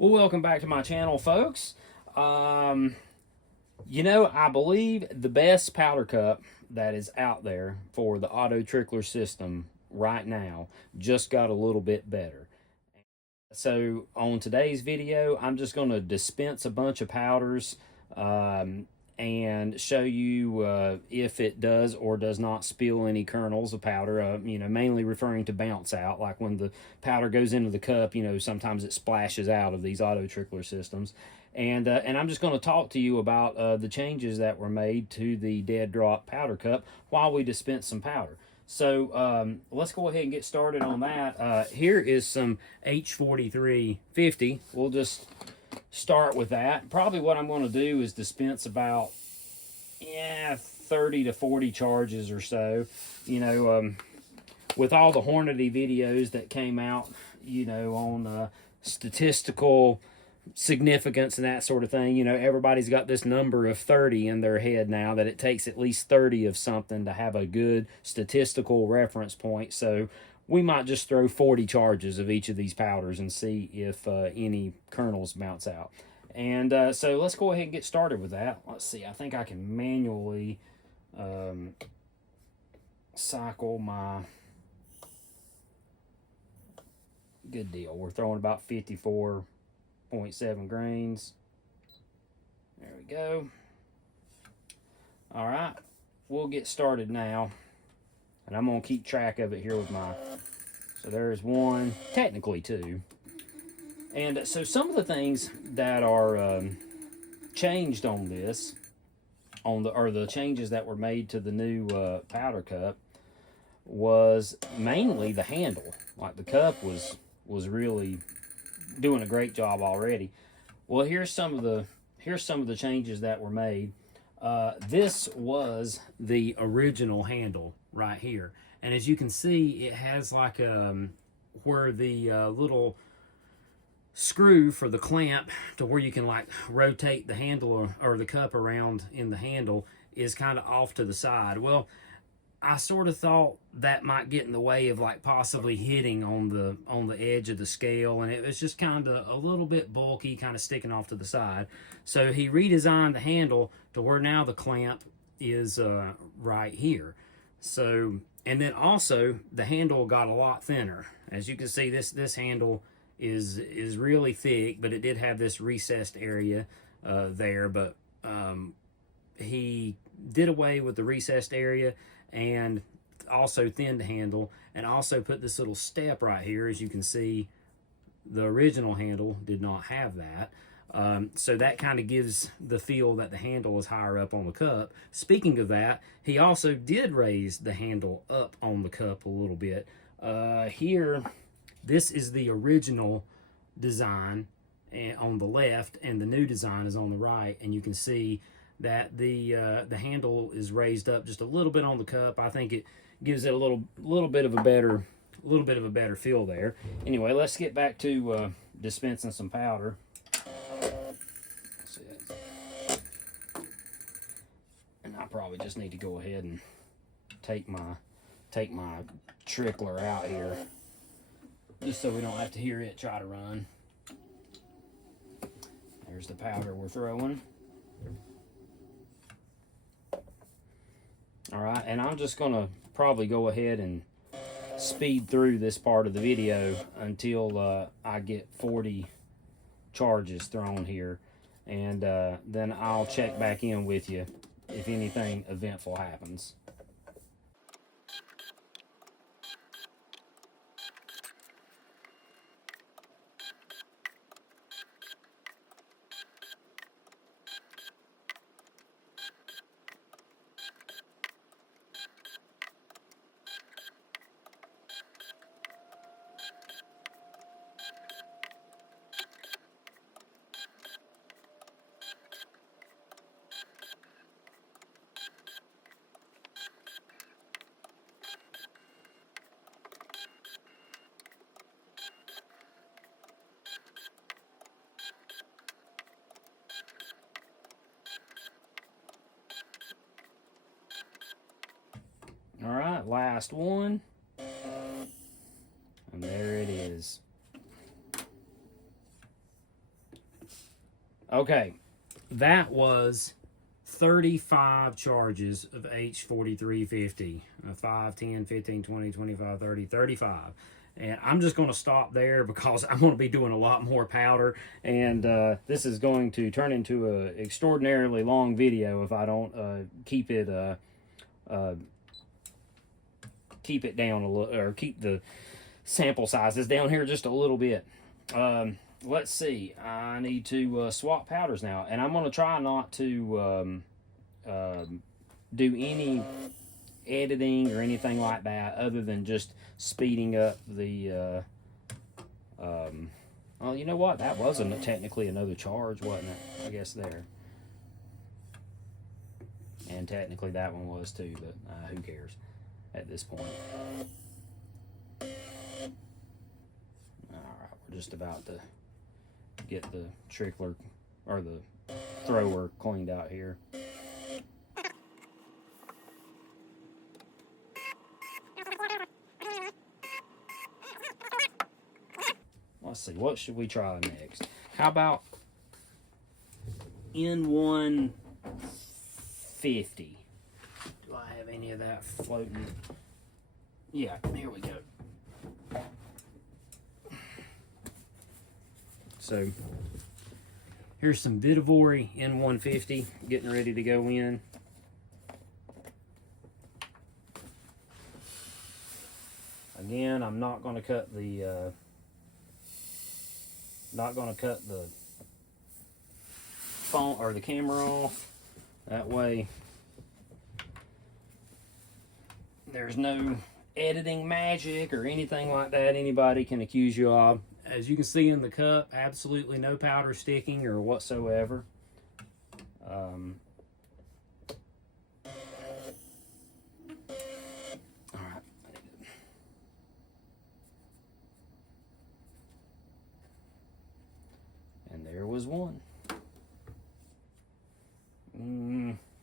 Well, welcome back to my channel, folks. I believe the best powder cup that is out there for the AutoTrickler system right now just got a little bit better. So on today's video, I'm just going to dispense a bunch of powders and show you if it does or does not spill any kernels of powder, mainly referring to bounce out, like when the powder goes into the cup, sometimes it splashes out of these AutoTrickler systems. And I'm just going to talk to you about the changes that were made to the dead drop powder cup while we dispense some powder. So let's go ahead and get started on that. Here is some H4350. We'll just start with that. Probably what I'm going to do is dispense about 30 to 40 charges or so. With all the Hornady videos that came out, on statistical significance and that sort of thing, everybody's got this number of 30 in their head now, that it takes at least 30 of something to have a good statistical reference point. So we might just throw 40 charges of each of these powders and see if any kernels bounce out. And so let's go ahead and get started with that. Let's see, I think I can manually cycle my... Good deal. We're throwing about 54.7 grains. There we go. All right, we'll get started now. And I'm going to keep track of it here with my... So there's one, technically two. And so some of the things that are changed on this, or the changes that were made to the new powder cup, was mainly the handle. Like, the cup was really doing a great job already. Well, here's some of the changes that were made. This was the original handle right here, and as you can see, it has like where the little screw for the clamp to where you can like rotate the handle or the cup around in the handle is kind of off to the side. Well, I sort of thought that might get in the way of like possibly hitting on the edge of the scale, and it was just kind of a little bit bulky, kind of sticking off to the side. So he redesigned the handle to where now the clamp is right here. So, and then also the handle got a lot thinner. As you can see, this handle is really thick, but it did have this recessed area there. But he did away with the recessed area and also thinned the handle, and also put this little step right here. As you can see, the original handle did not have that. So that kind of gives the feel that the handle is higher up on the cup. Speaking of that, he also did raise the handle up on the cup a little bit. Here, this is the original design on the left, and the new design is on the right, and you can see that the handle is raised up just a little bit on the cup. I think it gives it a little bit of a better feel there. Anyway, let's get back to dispensing some powder. And I probably just need to go ahead and take my trickler out here, just so we don't have to hear it try to run. There's the powder we're throwing. All right, and I'm just gonna probably go ahead and speed through this part of the video until I get 40 charges thrown here, and then I'll check back in with you if anything eventful happens. All right, last one. And there it is. Okay, that was 35 charges of H4350. 5, 10, 15, 20, 25, 30, 35. And I'm just going to stop there because I'm going to be doing a lot more powder. And this is going to turn into an extraordinarily long video if I don't keep it down a little, or keep the sample sizes down here just a little bit. Let's see. I need to swap powders now, and I'm going to try not to do any editing or anything like that other than just speeding up the well, you know what, that wasn't technically another charge, wasn't it? I guess there, and technically that one was too, but who cares at this point. Alright, we're just about to get the trickler or the thrower cleaned out here. Let's see, what should we try next? How about N150? Do I have any of that floating? Yeah, here we go. So here's some Vitavori N150 getting ready to go in. Again, I'm not going to cut the phone or the camera off. That way there's no editing magic or anything like that anybody can accuse you of. As you can see in the cup, absolutely no powder sticking or whatsoever. Alright. And there was one.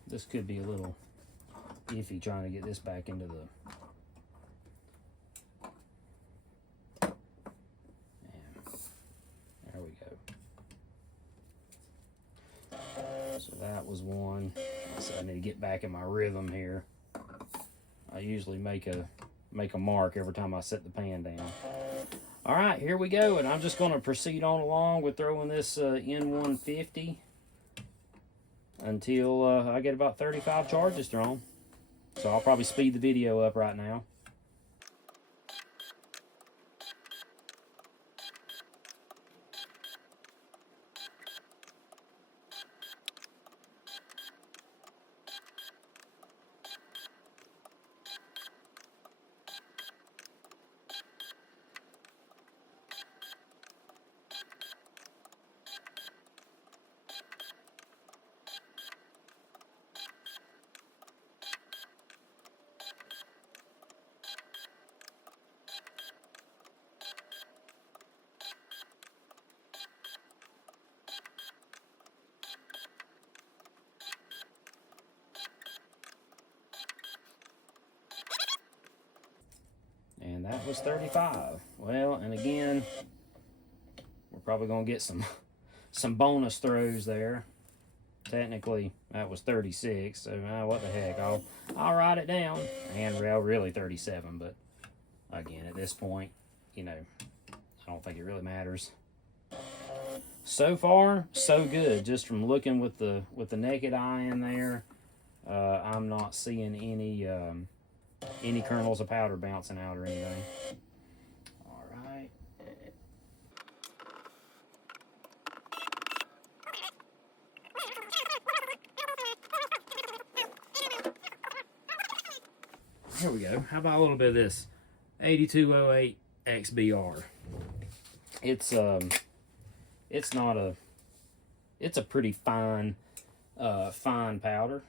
This could be a little iffy trying to get this back into the... There we go. So that was one. So I need to get back in my rhythm here. I usually make a mark every time I set the pan down. All right, here we go, and I'm just going to proceed on along with throwing this N150 until I get about 35 charges thrown. So I'll probably speed the video up right now. And that was 35. Well, and again, we're probably going to get some bonus throws there. Technically, that was 36, so what the heck, I'll write it down. And really 37, but again, at this point, you know, I don't think it really matters. So far, so good. Just from looking with the naked eye in there, I'm not seeing any kernels of powder bouncing out or anything. All right. Here we go. How about a little bit of this 8208 XBR? It's a pretty fine powder.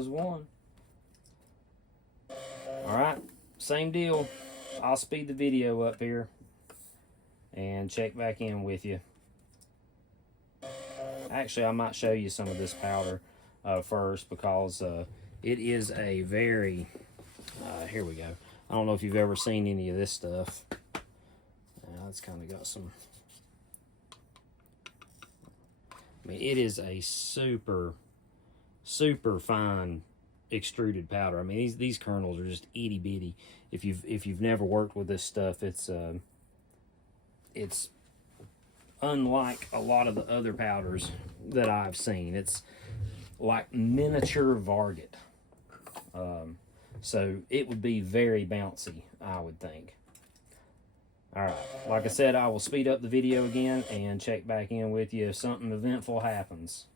was one. All right, same deal. I'll speed the video up here and check back in with you. Actually, I might show you some of this powder first, because it is a very, here we go. I don't know if you've ever seen any of this stuff. It's kind of got some, I mean, it is a super, super fine extruded powder. I mean, these kernels are just itty bitty. If you've never worked with this stuff, it's unlike a lot of the other powders that I've seen. It's like miniature vargot. So it would be very bouncy, I would think. All right, like I said, I will speed up the video again and check back in with you if something eventful happens.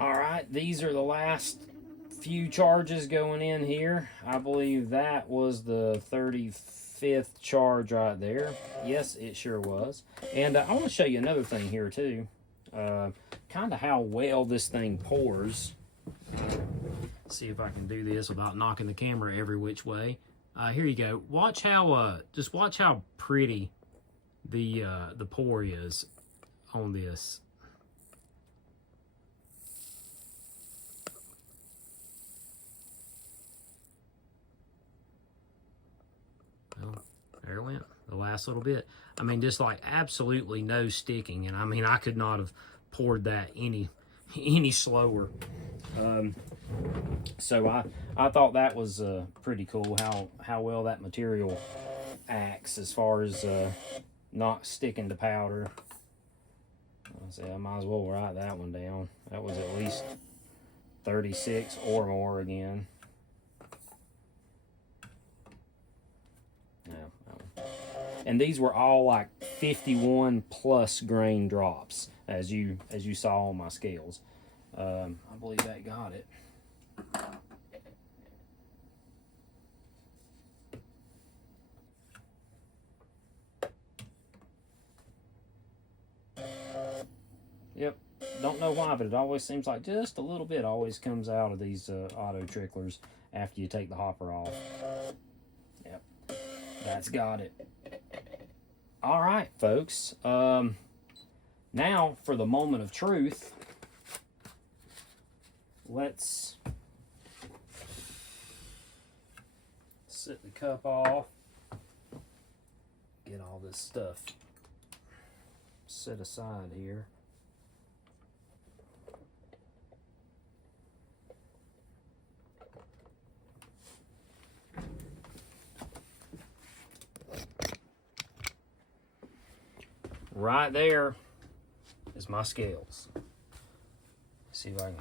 All right, these are the last few charges going in here. I believe that was the 35th charge right there. Yes, it sure was. And I want to show you another thing here too. Kind of how well this thing pours. See if I can do this without knocking the camera every which way. Here you go. Watch how just watch how pretty the pour is on this. Well, there it went, the last little bit. I mean, just like absolutely no sticking. And I mean, I could not have poured that any slower. So I thought that was pretty cool how well that material acts as far as not sticking to powder. I'll say I might as well write that one down. That was at least 36 or more again. And these were all like 51 plus grain drops, as you saw on my scales. I believe that got it. Yep, don't know why, but it always seems like just a little bit always comes out of these AutoTricklers after you take the hopper off. Yep, that's got it. All right, folks. Now for the moment of truth. Let's set the cup off. Get all this stuff set aside here. Right there is my scales. Let's see if I can.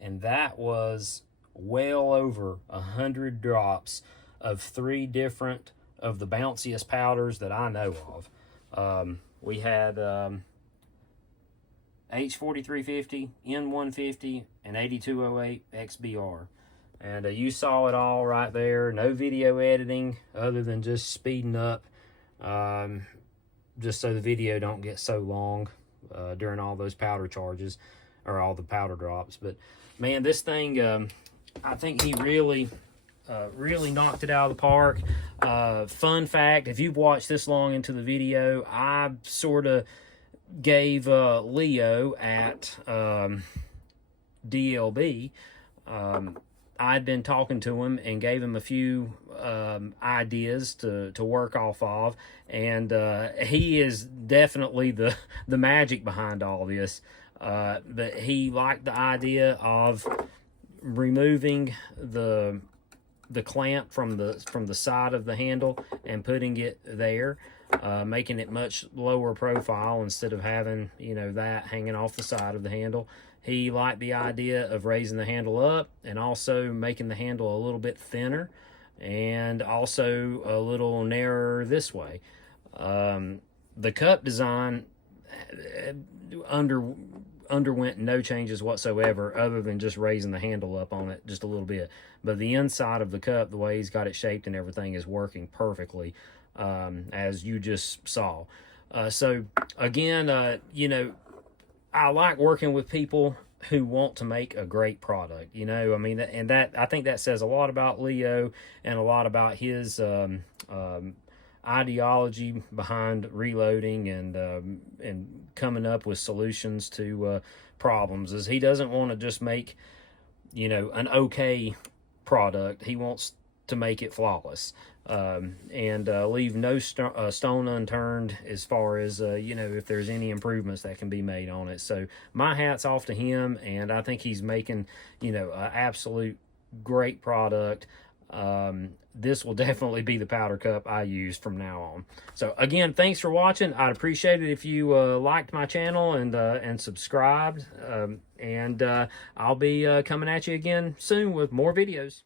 And that was well over 100 drops of 3 different of the bounciest powders that I know of. We had H4350, N150, and 8208 XBR. And you saw it all right there. No video editing other than just speeding up, just so the video don't get so long during all those powder charges or all the powder drops. But man, this thing, I think he really knocked it out of the park. Fun fact, if you've watched this long into the video, I sort of gave Leo at DLB, I'd been talking to him and gave him a few ideas to work off of, and he is definitely the magic behind all this. but he liked the idea of removing the clamp from the side of the handle and putting it there, making it much lower profile instead of having, you know, that hanging off the side of the handle. He liked the idea of raising the handle up and also making the handle a little bit thinner and also a little narrower this way. The cup design underwent no changes whatsoever other than just raising the handle up on it just a little bit. But the inside of the cup, the way he's got it shaped and everything, is working perfectly, as you just saw. So again, you know, I like working with people who want to make a great product, you know. I mean, and that, I think that says a lot about Leo and a lot about his ideology behind reloading and coming up with solutions to problems. Is he doesn't want to just make, you know, an okay product. He wants to make it flawless, and leave no stone unturned as far as you know, if there's any improvements that can be made on it. So my hat's off to him, and I think he's making, you know, an absolute great product. This will definitely be the powder cup I use from now on. So again, thanks for watching. I'd appreciate it if you liked my channel and subscribed, and I'll be coming at you again soon with more videos.